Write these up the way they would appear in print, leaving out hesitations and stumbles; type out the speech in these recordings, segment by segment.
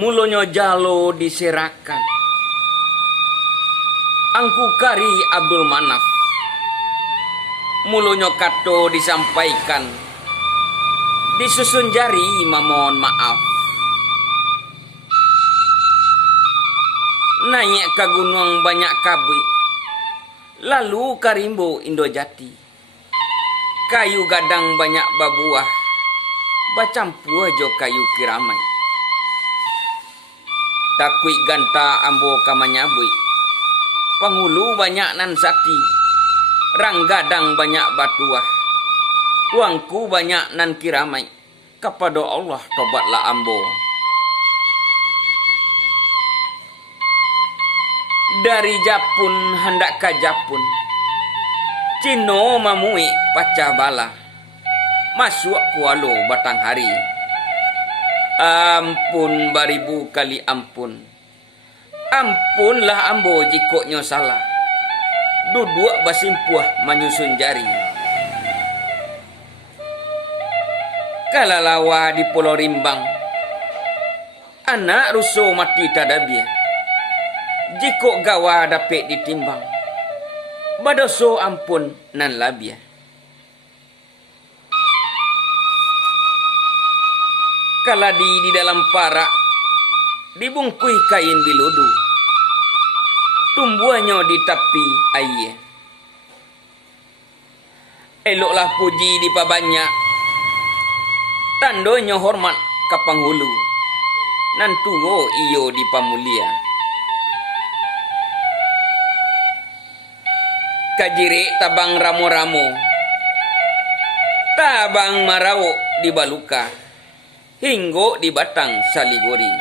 mulonyo jalo diserakan. Angku kari Abdul Manaf, mulonyo kato disampaikan, disusun jari memohon maaf. Naik ke gunung banyak kabui, lalu karimbo Indojati. Kayu gadang banyak babuah, bacampu jo kayu kiramai. Takui ganta ambo kamanyabui, penghulu banyak nan sati, rang gadang banyak batuah, tuangku banyak nan kiramai. Kepada Allah tobatlah ambo. Dari Japun hendak ke Japun, Cino mamui pacah bala, masuk kualo batang hari. Ampun baribu kali ampun, ampunlah ambo jikoknya salah, duduk basimpuah menyusun jari. Kalalawa di Pulau Rimbang, anak rusuh mati tadabia, jikok gawa dapet ditimbang, badoso ampun nan labia. Kaladi di dalam parak, dibungkui kain biludu, tumbuhannya di tepi air. Eloklah puji di pabanyak, tandonya hormat ke penghulu, nan tuwo iyo di pamulia. Kajiri tabang ramo-ramo, tabang marawo di baluka, hinggo di batang saligori.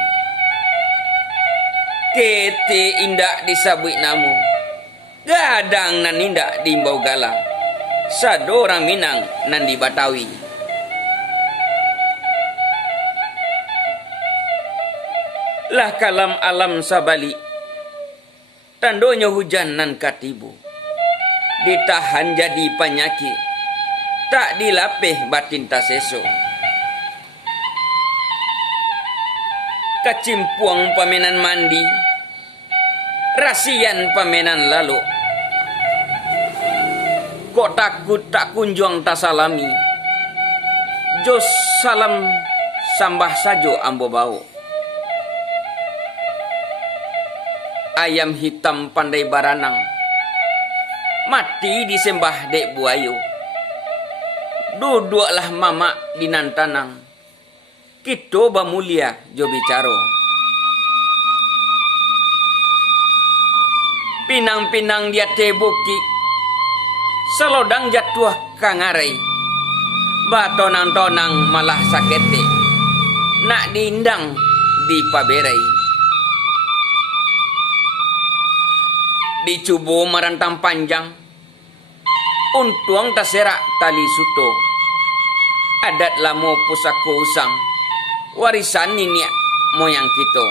Kete indak di sabui namu, gadang nan indak di imbau gala, sado orang Minang nan di Batawi. Lah kalam alam sabali, tandonya hujan nan katibu, ditahan jadi penyakit, tak dilapih batin taseso. Kacimpuang pamenan mandi, rasian pamenan lalu. Kok takut tak kunjung tasalami, jos salam sambah sajo ambo bau. Ayam hitam pandai baranang, mati disembah dek buayu. Duduklah mama di nantanang, kita bamulia jo bicaro. Pinang-pinang dia tebuki, selodang jatuh kangarai, batonang-tonang malah sakete, nak diindang di paberai. Dicubo merentang panjang, untuang taserak tali suto. Adat lamo pusako usang, warisan nenek moyang kita.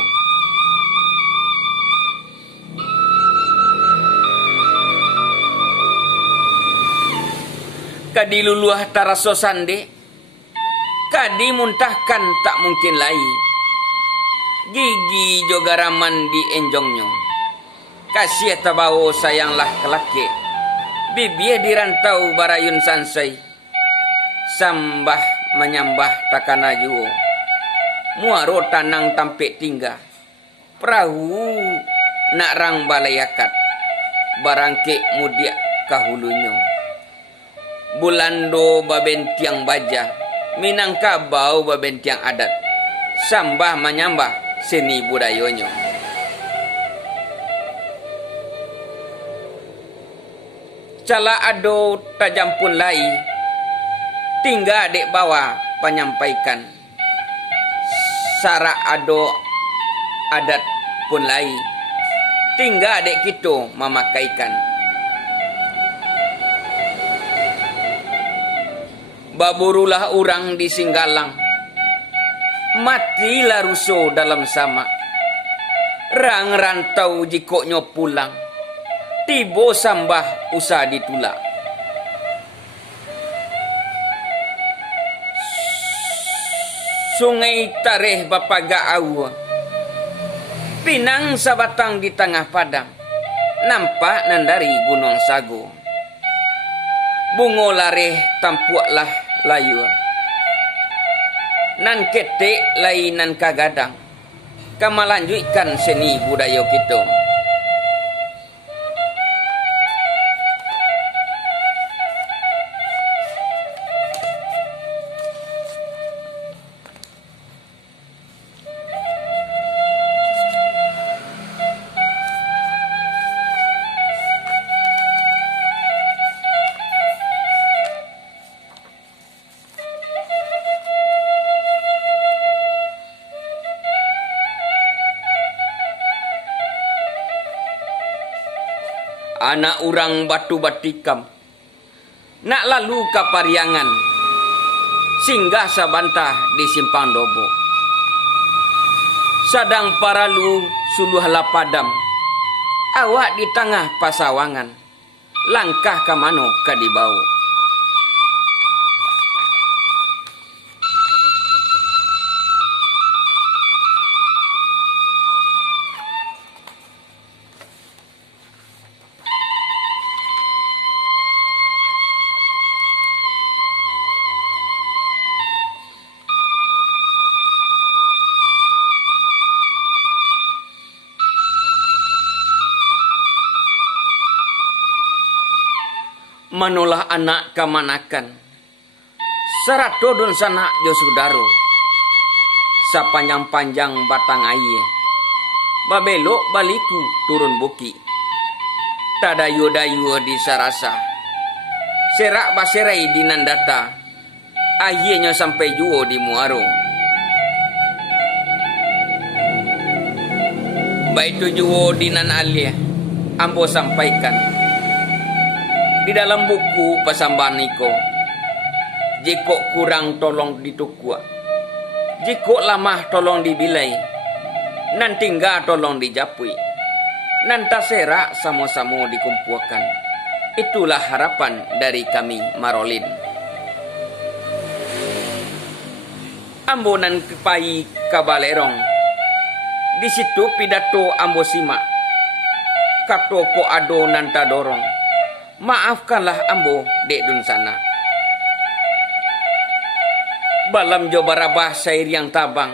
Kadi luluah taraso sande, kadi muntahkan tak mungkin lai. Gigi jogaraman di enjongnya, kasih tabao sayanglah kelaki. Bibia dirantau barayun sansai, sambah menyambah takana juo. Muaro tanang tampek tingga, perahu nak rang balayakat, barangke mudia kahulunya. Bulando babentiang baja, Minangkabau babentiang adat, sambah menyambah seni budayanya. Cala ado tajam pun lai, tinggal dek bawa penyampaikan. Sara ado adat pun lai, tinggal dek kita memakaikan. Baburulah orang di Singgalang, matilah rusuh dalam sama. Rang rantau jikoknya pulang, tibo sambah usah ditulak. Sungai tareh bapaga awa, Pinang sabatang di tengah padang, nampak nan dari gunung sago. Bungo lareh tampuaklah layu. Nan ketek lai nan kagadang, kamalanjutkan seni budaya kita. Anak urang batu batikam, nak lalu ke Pariangan, singgah sabantah di Simpang Dobo. Sadang paralu suluh lapadam, awak di tengah pasawangan, langkah ke mano ka dibau. Manolah anak kamanakan, sarato don sana jo sudaro, sapanjang-panjang batang air, babelok baliku turun buki, tadayu-dayu di sarasa, serak baserai di nandata, akhirnya sampai juo di muaro. Baik tu juo di nan alia, ambo sampaikan. Di dalam buku pasamban niko, jika kurang tolong ditukua, jika lamah tolong dibilai, nan tinggal tolong dijapui, nan tasera sama-sama dikumpulkan. Itulah harapan dari kami Marolin. Ambo nan kepai kabalerong, di situ pidato ambo simak, kato ko ado nan tadorong. Maafkanlah ambo dek dun sana. Balam jo barabah sair yang tabang,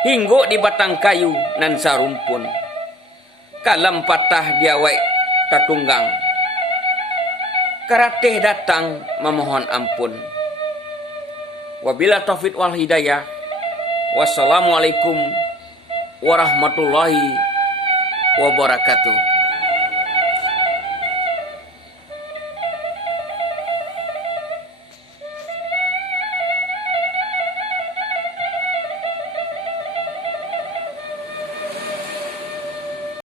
hinggo di batang kayu nan sarumpun, kalam patah diawai tatunggang, karateh datang memohon ampun. Wabila taufik wal hidayah. Wassalamualaikum warahmatullahi wabarakatuh.